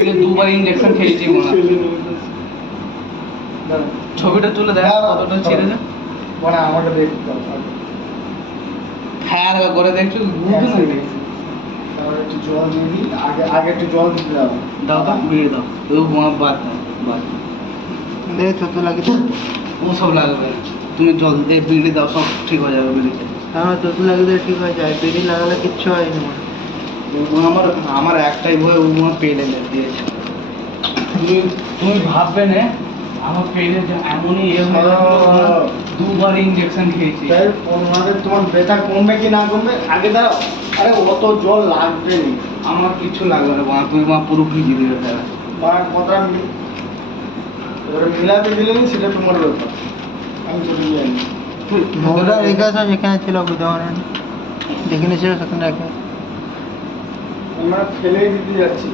দুবার ইনজেকশন খেয়েছি মনে হয়। ছবিটা তুলে দেখ কতটা ছিঁড়েছে। মানে আমাকে দেখতে দাও। হ্যাঁ করে দেখছো তারপরে একটু জল দিয়ে দিই, আগে একটু জল দিতে দাও। দাও তো বিড়ি দাও ও বাদ বাদ দেখ তো লাগে তো ও সব লাগবে তুমি জল দিয়ে বিড়ি দাও সব ঠিক হয়ে যাবে বিড়িতে। হ্যাঁ তো লাগলে ঠিক হয়ে যায়, বিড়ি লাগালে কিচ্ছু হয় না। আমার আমার একটাই ভয় ও আমার পেলে দিয়েছে। তুমি ভাববে না আমার পেলে যে এমনই দুবার ইনজেকশন খেয়েছি। তোমার ব্যথা কমবে কি না কমবে আগে দাও। আরে অত জল লাগবে না, আমার কিছু লাগবে না তুমি মা পুরো ভিজিয়ে দেবে কথা মিলাতে দিলে সেটা তোমার ব্যাপার, আমি চলে যাই। মোটা রেখেছ যেখানে ছিল বুঝতে যেখানে ছিল সেখানে রেখে আমরা ফেলে দিতে যাচ্ছি।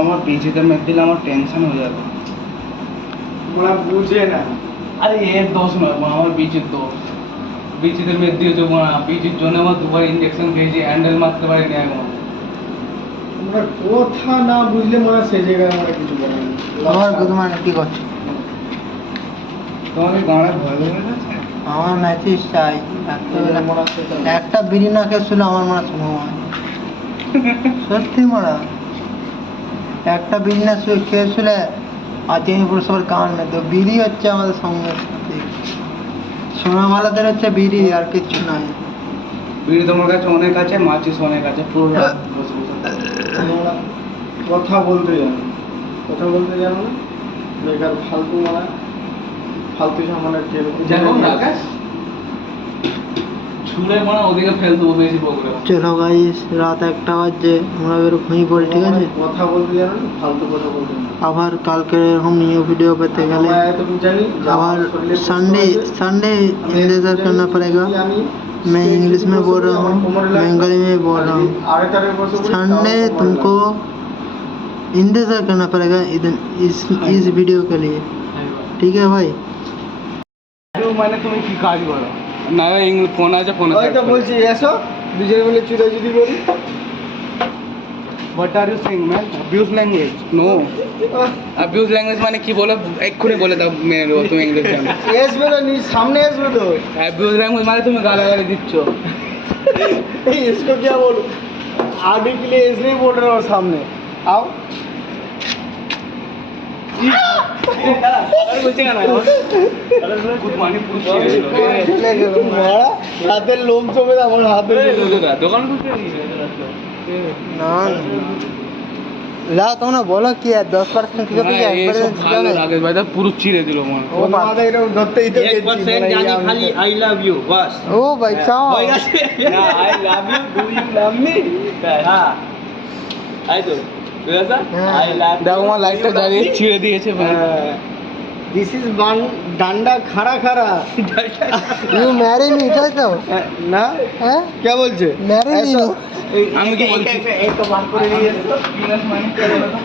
আমার পিছিতে মেঘ দিলে আমার টেনশন হয়ে যাবে। ওরা বুঝে না। আরে এর দোষ নয় আমার বিচির দোষ। বিচিতে মেঘ দিয়েছে বিচির জন্য আমার দুবার ইনজেকশন খেয়েছি, হ্যান্ডেল মারতে পারিনি এখন। তোমরা কথা না বুঝলে মনে সেই জায়গায় আমরা কিছু বলি না। আমার তোমার কি করছে? তোমাকে গাঁড়ে ভয় ধরে গেছে? আমার ম্যাচিস চাই একটা বিড়ি না খেয়ে শুলে আমার মনে হয় সত্যি মারা একটা বিড়ি না খেয়ে শুলে আজকে পুরো সবার কান না তো বিড়ি হচ্ছে আমাদের সঙ্গে সোনামালাদের হচ্ছে বিড়ি আর কিচ্ছু নাই। বিড়ি তোমার কাছে অনেক আছে, মাচিস অনেক আছে, পুরো কথা বলতে জানো, কথা বলতে জানো না বেকার ফালতু মারা ফালতু সামানের ছুঁড়ে মারা ওদিকে ফেল দেবো বেশি প্রোগ্রাম। চলো গাইস রাত 1টা বাজছে, আমরা বেরো ঘুমিয়ে পড়ি, ঠিক আছে? কথা বলতে জানো না, ফালতু কথা বলতে না। আবার কালকে এরকম নিউ वीडियो পেতে গেলে আবার संडे इंतजार करना पड़ेगा। मैं इंग्लिश में बोल रहा हूँ, बंगाली में बोल रहा हूँ। संडे तुमको इंतजार करना पड़ेगा इस वीडियो के लिए, ठीक है भाई? মানে তুমি কি কাজ করো না? ইংলিশ ফোন আছে, ফোন আছে তো বলছি এসো দুজনে মিলে চুদাচুদি করি। What are you saying man? Abuse language? No. Abuse language মানে কি বলো এক্ষুনি বলে দাও মেয়ে তুমি ইংলিশ জানো। আসবে তো সামনে আসবে তো। Abuse language মানে তুমি গালাগালি দিচ্ছ। इसको क्या बोलूं? आगे के लिए इसलिए बोल रहा हूँ सामने आओ। হাতের লোম চমে আমার হাতে দোকান না তোমরা বলো কি আর 10% থেকে পুরো চিড়ে দিল মনে ও মাথা এরকম ধরতেই তো 1% জানি খালি আই লাভ ইউ বাস। ও ভাই চাও হয়ে গেছে না I love you do you love me? হ্যাঁ আই তো বুঝাছা আই লাভ দেখো আমার লাইটটা জ্বালিয়ে ছিঁড়ে দিয়েছে ভাই। दिस इज वन डंडा खड़ा खड़ा यू मैरी मी তাই তো না হ্যাঁ কি বলছে मैरी मी আমি কি বলছি এই তো বার করে নিয়েছো ফিনাস মানে কি বলো তো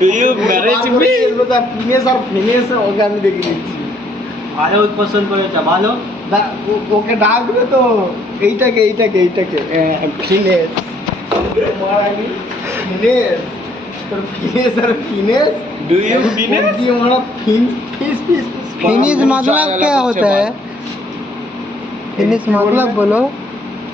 ডু ইউ ম্যারেজ মি বলতা ফিনিশ আর ফিনিশ ওকে আমি দেখে নিচ্ছি ভালো পছন্দ করেছে ভালো ওকে ডাকবে তো এইটাকে ফিনিশ মারানি ফিনিশ তোর ফিনিশ আর ফিনিশ डू यू फिनिश ये हमारा फिनिश मतलब क्या होता है? फिनिश मतलब बोलो।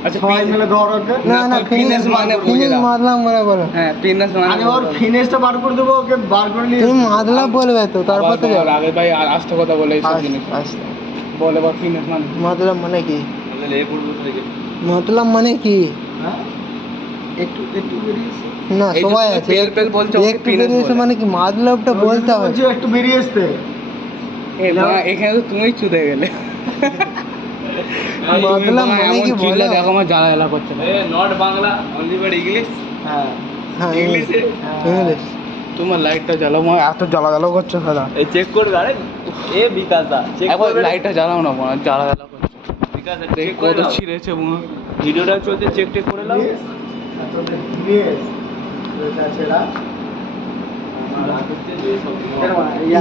अच्छा সবাই মিলে ধরো না না ফিনিশ মানে ফিনিশ मतलब মানে বলো। হ্যাঁ ফিনিশ মানে আগে ওর ফিনিশটা বার করে দেবো, ওকে বার করে নিয়ে তুমি मतलब বলবে তো তারপর তো যাবে আগে ভাই আস্তে কথা বলে এই সব জিনিস আস্তে বলে বা ফিনিশ মানে मतलब মানে কি? বলে এই পড়বো থেকে मतलब মানে কি? হ্যাঁ একটু বেরিয়েছে না সবাই আছে পেল বলছো একটু বেরিয়েছে মানে কি মাদলাবটা বলতে হবে একটু বেরিয়েছে এখানে তো তুমিই চুদে গেলে মাদলাব মানে কি বলে দেখো আমার জ্বালা জ্বালা করছে এ not Bangla only but English. হ্যাঁ ইংলিশে ইংলিশ তোমার লাইটটা জ্বালাও মা এত জ্বালা জ্বালা করছে দাদা এই চেক করবে আরে এ বিকাশ দা চেক একবার করবে লাইটটা জ্বালাও না মা জ্বালা জ্বালা করছে বিকাশ দা দেখ চেক করে কত দাও ছিঁড়েছে মা ভিডিওটা চলতে চেক টেক করে নাও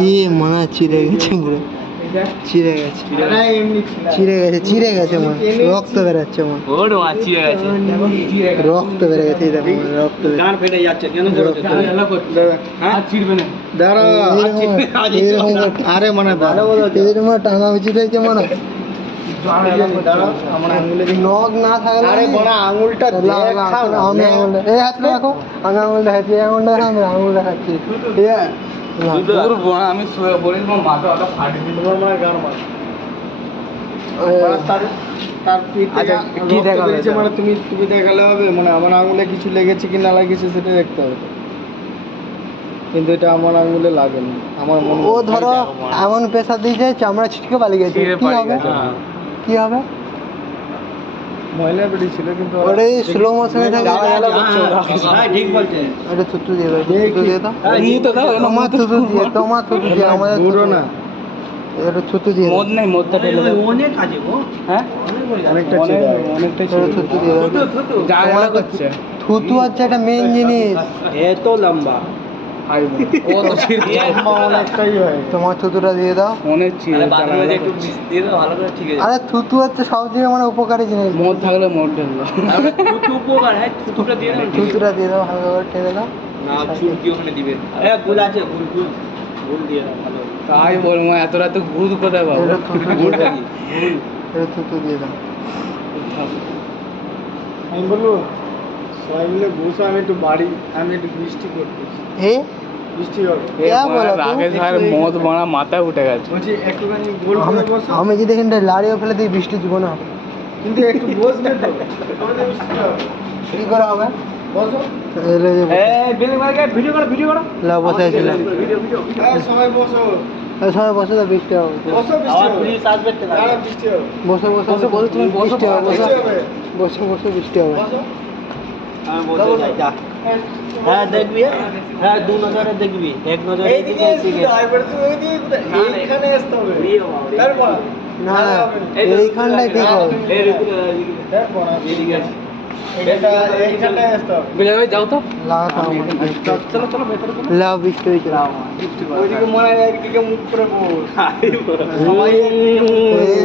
ये मना चिरे गए ছিঁড়ে গেছে চিড়ে গেছে মনে রক্ত বেরোচ্ছে মনে ওর মাছি হয়ে গেছে রক্ত বেড়ে গেছে এই দেখো মনে, রক্ত বেরোচ্ছে। গান ফেটে যাচ্ছে কেন ছিড়বে না এইরকম করে- আরে মানে এরকম করে টানা উচিত হয়েছে মনে নখ না থাকলে আঙুলটা আমি আঙুলটা এই হাতটা রাখো আমি আঙুলটা খাচ্ছি এই আঙুলটা রাখো, আমি আঙুলটা খাচ্ছি আমি বলি তোমার মাথা ওটা ফাটে দিল আমার গান মার আচ্ছা, কি দেখাবে এটা? মানে তুমি দেখালে হবে মানে আমার আঙুলে কিছু লেগেছে কি না লেগেছে সেটা দেখতে হবে কিন্তু এটা আমার আঙুলে লাগেনি আমার মনে ও ধরো এমন প্রেশার দিয়েছে চামড়া ছিটকে পালিয়ে গেছে কি হবে কি হবে ময়লা বেরিয়েছিল কিন্তু ওটা স্লো মোশনে থাকে ঠিক বলছে এটা থুতু দিয়ে দাও থুতু দিয়ে দাও তোমার থুতু দিয়ে তোমার থুতু দিয়ে আমাদের ঘুরো না এটা থুতু দিয়ে দাও মদ নেই মদটা ঢেলে দাও অনেক আছে গো হ্যাঁ অনেকটা ছিল অনেকটাই ছিল এটা থুতু দিয়ে দাও যা মনে করছে থুতু হচ্ছে একটা মেন জিনিস এত লম্বা ও তো অনেকটাই হয় তোমার থুতুটা দিয়ে দাও অনেক ছিল বাথরুমে যে একটু মিশ দিয়ে দাও ভালো করে ঠিক আছে আরে থুতু হচ্ছে সব থেকে মানে উপকারী জিনিস মদ থাকলে মদ ঢেললো থুতু উপকার হ্যাঁ থুতুটা দিয়ে দাও থুতুটা দিয়ে দাও হালকা করে ঠেলে দাও না চুলকি ওখানে দিবেন হ্যাঁ গুল আছে গুল গুল গুল দিয়ে দাও ভালো তাই বলবো এত রাতে ঘুষ কোথায় পাবো এটা থুতু দিয়ে ঘুরটা দাও কি? এটা থুতু দিয়ে দাও আমি বলবো সবাই মিলে বসে আমি একটু বাড়ি আমি একটু বৃষ্টি করতেছি এ বৃষ্টি হবে क्या बोला तू? রাকেশ ভাইয়ের মদ বানা মাথায় উঠে গেছে বলছি একটুখানি গোল করে বসো আমি যদি এখানটা লাড়িও ফেলে দিই বৃষ্টি দিব না কিন্তু একটু বসবে তো তোমাদের বৃষ্টি হবে কি করে হবে বসো এলে যে বসে- এই বেলে মার্কে ভিডিও করো লা বসে আছিলাম ভিডিও সবাই বসো সবাই বসে তো বৃষ্টি হবে বসো বৃষ্টি আওয়াজ হবে প্লিজ আসবে তো দাঁড়াও, বৃষ্টি হবে বসে বসে বসো, বসো, তুমি বসো, বৃষ্টি হবে বৃষ্টি বসে হবে। বসে বসে বৃষ্টি হবে বসো আমি বলতে চাই যা হ্যাঁ দেখবি হ্যাঁ দু নজরে দেখবি এক নজরে এইদিকে এসে দাও, এবার তুমি ওইদিকে এইখানে আসতে হবে তারপর না না এইখানটাই ঠিক হবে তারপর এইখানটায় আসতে হবে যাও তো লাগাতে হবে চলো চলো ভেতরে চলো লাভ বৃষ্টি হয়েছে ওইদিকে মনে হয় একদিকে মুখ করে বস সবাই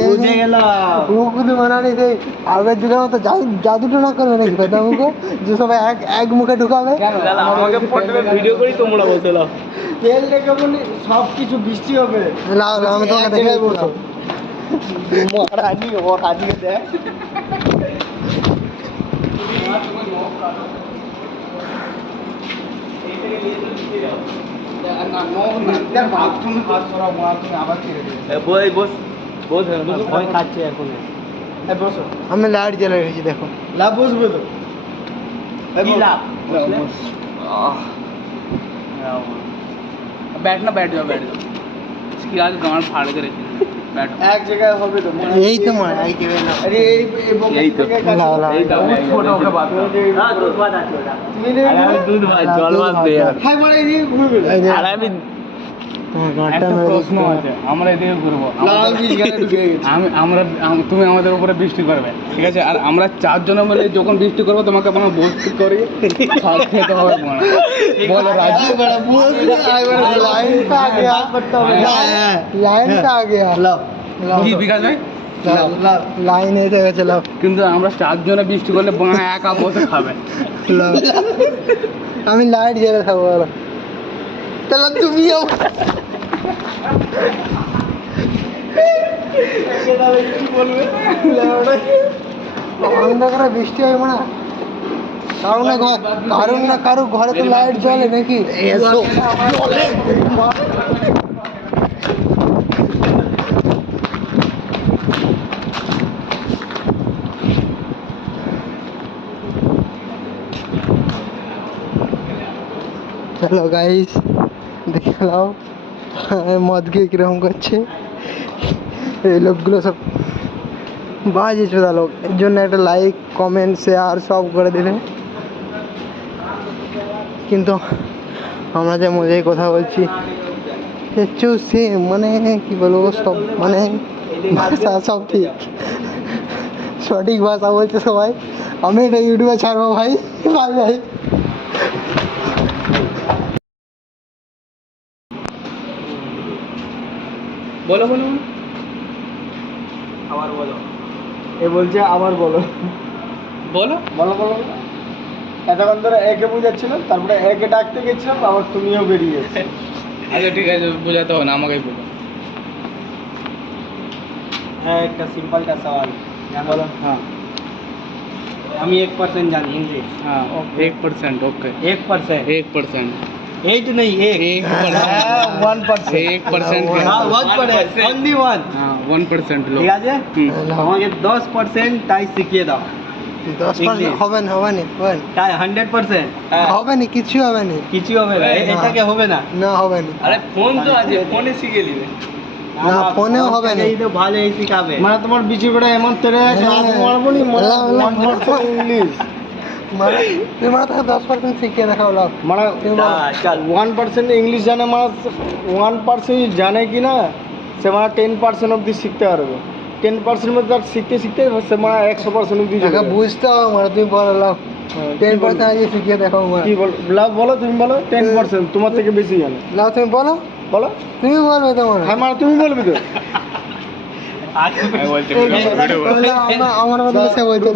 বুঝে গেলাম মুখ বানানি সেই আগের যুগের মতো জাদু টোনা করবে নাকি কথা মুখে যে সবাই এক এক মুখে ঢুকাবে আমাকে ফটো ভিডিও করি তোমরা বসে নাও তেল লেগে বলি সব কিছু বৃষ্টি হবে লাও লাও, আমি তোমাকে দেখে বলছো মহারাজি দেখ বই বস বস ভয় খাচ্ছে এখন বসো আমি লাইট জ্বালিয়ে রেখেছি দেখো লাভ বসবে তো কি লাভ बैठना बैठ जाओ इसकी आगे गांड फाड़ के रखी बैठो एक जगह হবে তো এই তো মানে এই যে अरे এই তো লাও লাও ছোট ওকে বাদ হ্যাঁ দুধ ভাত আছে ওটা তুমি দেবে দুধ ভাত জল ভাত দে আর খাই মানে এই ঘুরবে এই যে আর আমি তোমার গাঁটটা একটা মেরে প্রশ্ন আছে আমরা এদিকে ঘুরবো তুমি আমাদের উপরে বৃষ্টি করবে ঠিক আছে আর আমরা চারজনে মিলে যখন বৃষ্টি করবো তোমাকে আমরা বসতে করি খাওয়া খেতে হবে না বলো রাজি লাইনটা आ गया কি বিকাশ ভাই লাইন এসে গেছে লাভ কিন্তু আমরা চারজনে বৃষ্টি করলে বাঁ একা বসে খাবে আমি লাইট জ্বালে থাকবো বলো তাহলে তুমিও অন্ধকারে বৃষ্টি হয় মানে কারণ না কারো ঘরে তো লাইট জ্বলে নাকি চলো গাইস দেখে নাও মদ গিয়ে কিরকম করছে এই লোকগুলো সব বাজে চোদা লোক এর জন্য একটা লাইক কমেন্ট শেয়ার সব করে দিলে কিন্তু আমরা যে মজায় কথা বলছি একটু সেম মানে কি বলবো সব মানে ভাষা সব ঠিক সঠিক ভাষা বলছে সবাই আমি এটা ইউটিউবে ছাড়বো ভাই ভাই ভাই বলো বলো এ বলছে আবার বলো বলো বলো বলো বলো। এতক্ষণ ধরে একে বুঝাচ্ছিলাম, তারপরে একে ডাকতে গেছিলাম, আবার তুমিও বেরিয়ে গেছো। আচ্ছা ঠিক আছে, বোঝাতে হবে না, আমাকেই বলো। হ্যাঁ, একটা সিম্পল টা সওয়াল বলো। হ্যাঁ আমি 1% জানি इंग्लिश। हाँ 1% ओके 1%, 1% 8 नहीं 1, 1%, 1% हाँ 1%, only 1, हाँ 1% लो ঠিক আছে। আমাকে 10% তাই শিখিয়ে দাও। 10% হবে না, হবে না, হবে না। তাই 100% হবে না, কিছু হবে না। কিছু হবে না, এই, এটাকে হবে না। না হবে না। अरे फोन तो आज फोन শিখে নিবে না, ফোনেও হবে না। এই তো ভালো এই শিখাবে। মানে তোমার বিচি করে এমন তেরে ক্লাস মারবো নি, মানে 1% ইংলিশ মানে তুমি মানে তাকে 10% শিখিয়ে দেখাও লাভ। মানে চল 1% ইংলিশ জানে, মানে 1% জানে কি না, সে মানে 10% অবধি শিখতে পারবে। 10% মধ্যে তার শিখতে শিখতে সে মানে 100% অবধি যাবে। বুঝতে হবে মানে, তুমি বলো লাভ 10% আগে শিখিয়ে দেখাও। কি বল লাভ, বলো তুমি বলো। 10% তোমার থেকে বেশি জানে লাভ, তুমি বলো বলো, তুমি বলবে তোমার। হ্যাঁ মানে তুমি বলবি তো। আমার বদলে সে বলতে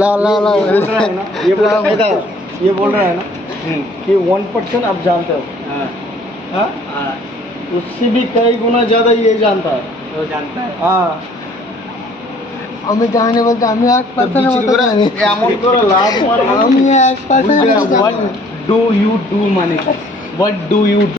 ला ला ला ये बोल रहा है ना कि 1% आप जानते हो, हाँ उससे भी कई गुना ज्यादा ये जानता है। তো জানতা है। हाँ আমি জানি বলতে আমি 1% মতো জানি। এমন করে লাভ মারবো আমি 1% what do you do মানে what do you do